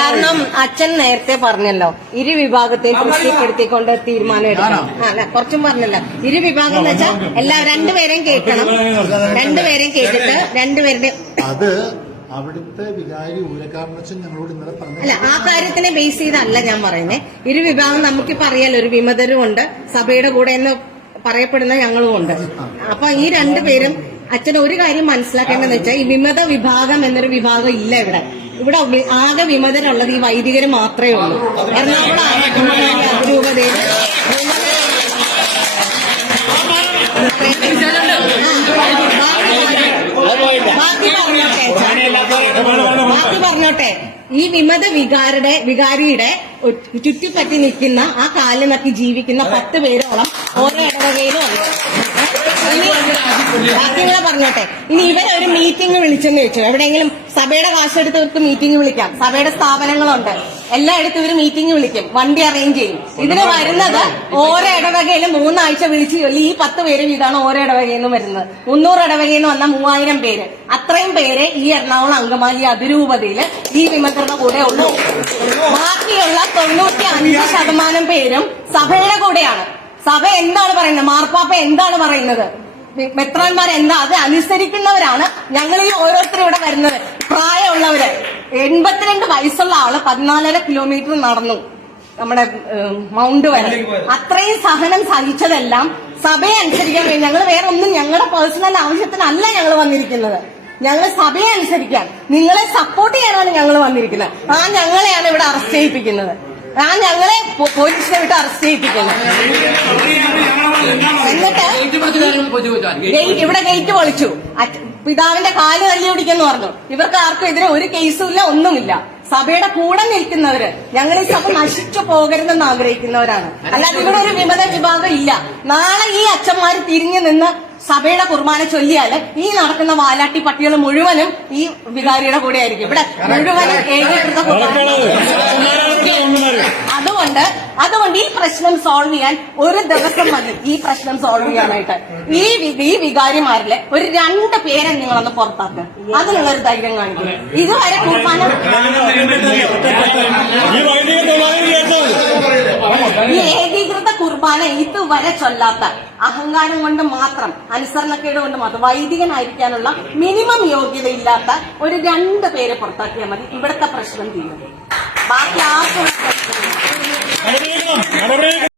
കാരണം അച്ഛൻ നേരത്തെ പറഞ്ഞല്ലോ ഇരു വിഭാഗത്തെ തൃപ്തിപ്പെടുത്തിക്കൊണ്ട് തീരുമാനം എടുക്കണം. അല്ല കുറച്ചും പറഞ്ഞല്ലോ ഇരു വിഭാഗം എന്ന് വെച്ചാൽ രണ്ടുപേരെയും കേൾക്കണം. രണ്ടുപേരെയും കേട്ടിട്ട് രണ്ടുപേരുടെ അത് അവിടുത്തെ വികാരി ഊരക്കാരനച്ഛൻ ഞങ്ങളോട് ഇന്നലെ പറഞ്ഞു. അല്ല ആ കാര്യത്തിനെ ബേസ് ചെയ്തല്ല ഞാൻ പറയുന്നത്. ഇരു വിഭാഗം നമുക്കിപ്പോ അറിയാലോ, ഒരു വിമതരും ഉണ്ട്, സഭയുടെ കൂടെ എന്ന് പറയപ്പെടുന്ന ഞങ്ങളും ഉണ്ട്. അപ്പൊ ഈ രണ്ടുപേരും അച്ഛൻ ഒരു കാര്യം മനസ്സിലാക്കേണ്ടതെന്ന് വെച്ചാൽ ഈ വിമത വിഭാഗം എന്നൊരു വിഭാഗം ഇല്ല ഇവിടെ. ഇവിടെ ആകെ വിമതരുള്ളത് ഈ വൈദികര് മാത്രമേ ഉള്ളൂ. എറണാകുളം അതിരൂപതയിൽ ബാക്കി പറഞ്ഞോട്ടെ. ഈ വിമത വികാരിയുടെ ചുറ്റിപ്പറ്റി നിൽക്കുന്ന ആ കാലിൽ നക്കി ജീവിക്കുന്ന 10 പേരോളം ഓരോ ഇടവകയിലും ഉണ്ട്. ബാക്കിങ്ങളെ പറഞ്ഞോട്ടെ. ഇനി ഇവരൊരു മീറ്റിംഗ് വിളിച്ചെന്ന് വെച്ചു, എവിടെയെങ്കിലും സഭയുടെ കാശെടുത്തവർക്ക് മീറ്റിംഗ് വിളിക്കാം. സഭയുടെ സ്ഥാപനങ്ങളുണ്ട്, എല്ലായിടത്തും ഇവർ മീറ്റിംഗ് വിളിക്കും, വണ്ടി അറേഞ്ച് ചെയ്യും. ഇതിന് വരുന്നത് ഓരോ ഇടവകയിലും 3 ആഴ്ച വിളിച്ച് ചൊല്ലി ഈ 10 പേര് വീതമാണ് ഓരോ ഇടവകയിൽ നിന്നും വരുന്നത്. 300 ഇടവകയിൽ നിന്ന് വന്ന 3000 പേര്. അത്രയും പേര് ഈ എറണാകുളം അങ്കമാലി അതിരൂപതയിൽ ഈ വിമതരുടെ കൂടെ ഉള്ളൂ. ബാക്കിയുള്ള 95% പേരും സഭയുടെ കൂടെയാണ്. സഭ എന്താണ് പറയുന്നത്, മാർപ്പാപ്പ എന്താണ് പറയുന്നത്, മെത്രാന്മാർ എന്താ, അത് അനുസരിക്കുന്നവരാണ് ഞങ്ങൾ ഈ ഓരോരുത്തരും ഇവിടെ വരുന്നത്. പ്രായമുള്ളവര് 82 വയസ്സുള്ള ആള് 14.5 കിലോമീറ്റർ നടന്നു നമ്മുടെ മൗണ്ട് വരെ. അത്രയും സഹനം സഹിച്ചതെല്ലാം സഭയെ അനുസരിക്കാൻ വേണ്ടി. ഞങ്ങൾ വേറെ ഒന്നും ഞങ്ങളുടെ പേഴ്സണൽ ആവശ്യത്തിനല്ല ഞങ്ങൾ വന്നിരിക്കുന്നത്. ഞങ്ങൾ സഭയെ അനുസരിക്കാൻ, നിങ്ങളെ സപ്പോർട്ട് ചെയ്യാനാണ് ഞങ്ങൾ വന്നിരിക്കുന്നത്. ആ ഞങ്ങളെയാണ് ഇവിടെ അറസ്റ്റ് ചെയ്യിപ്പിക്കുന്നത്. ആ ഞങ്ങളെ പോലീസിനെ വിട്ട് അറസ്റ്റ് ചെയ്യിപ്പിക്കുന്നത്. എന്നിട്ട് ഇവിടെ ഗേറ്റ് പൊളിച്ചു, പിതാവിന്റെ കാല് തല്ലി പിടിക്കെന്ന് പറഞ്ഞു. ഇവർക്ക് ആർക്കും എതിരെ ഒരു കേസുമില്ല, ഒന്നുമില്ല. സഭയുടെ കൂടെ നിൽക്കുന്നവര്, ഞങ്ങൾ ഈ സഭ നശിച്ചു പോകരുതെന്ന് ആഗ്രഹിക്കുന്നവരാണ്. അല്ലാതെ ഇവിടെ ഒരു വിമത വിഭാഗം ഇല്ല. നാളെ ഈ അച്ഛന്മാര് തിരിഞ്ഞു നിന്ന് സഭയുടെ കുർബാന ചൊല്ലിയാല് ഈ നടക്കുന്ന വാലാട്ടി പട്ടികൾ മുഴുവനും ഈ വികാരിയുടെ കൂടെ ആയിരിക്കും. ഇവിടെ മുഴുവനും ഏകീകൃത കുർബാന. അതുകൊണ്ട് ഈ പ്രശ്നം സോൾവ് ചെയ്യാൻ ഒരു ദിവസം മതി. ഈ പ്രശ്നം സോൾവ് ചെയ്യാനായിട്ട് ഈ വികാരിമാരിലെ ഒരു 2 പേരെ നിങ്ങളൊന്ന് പുറത്താക്കുക. അതിനുള്ളൊരു ധൈര്യം കാണിക്കും. ഇതുവരെ കുർബാന ഈ ഏകീകൃത കുർബാന ഇതുവരെ ചൊല്ലാത്ത, അഹങ്കാരം കൊണ്ട് മാത്രം, അനുസരണക്കേട് കൊണ്ട് മാത്രം, വൈദികനായിരിക്കാനുള്ള മിനിമം യോഗ്യതയില്ലാത്ത ഒരു 2 പേരെ പുറത്താക്കിയാൽ മതി. ഇവിടുത്തെ പ്രശ്നം തീരും. ബാക്കി ആർക്കും പ്രശ്നമില്ല.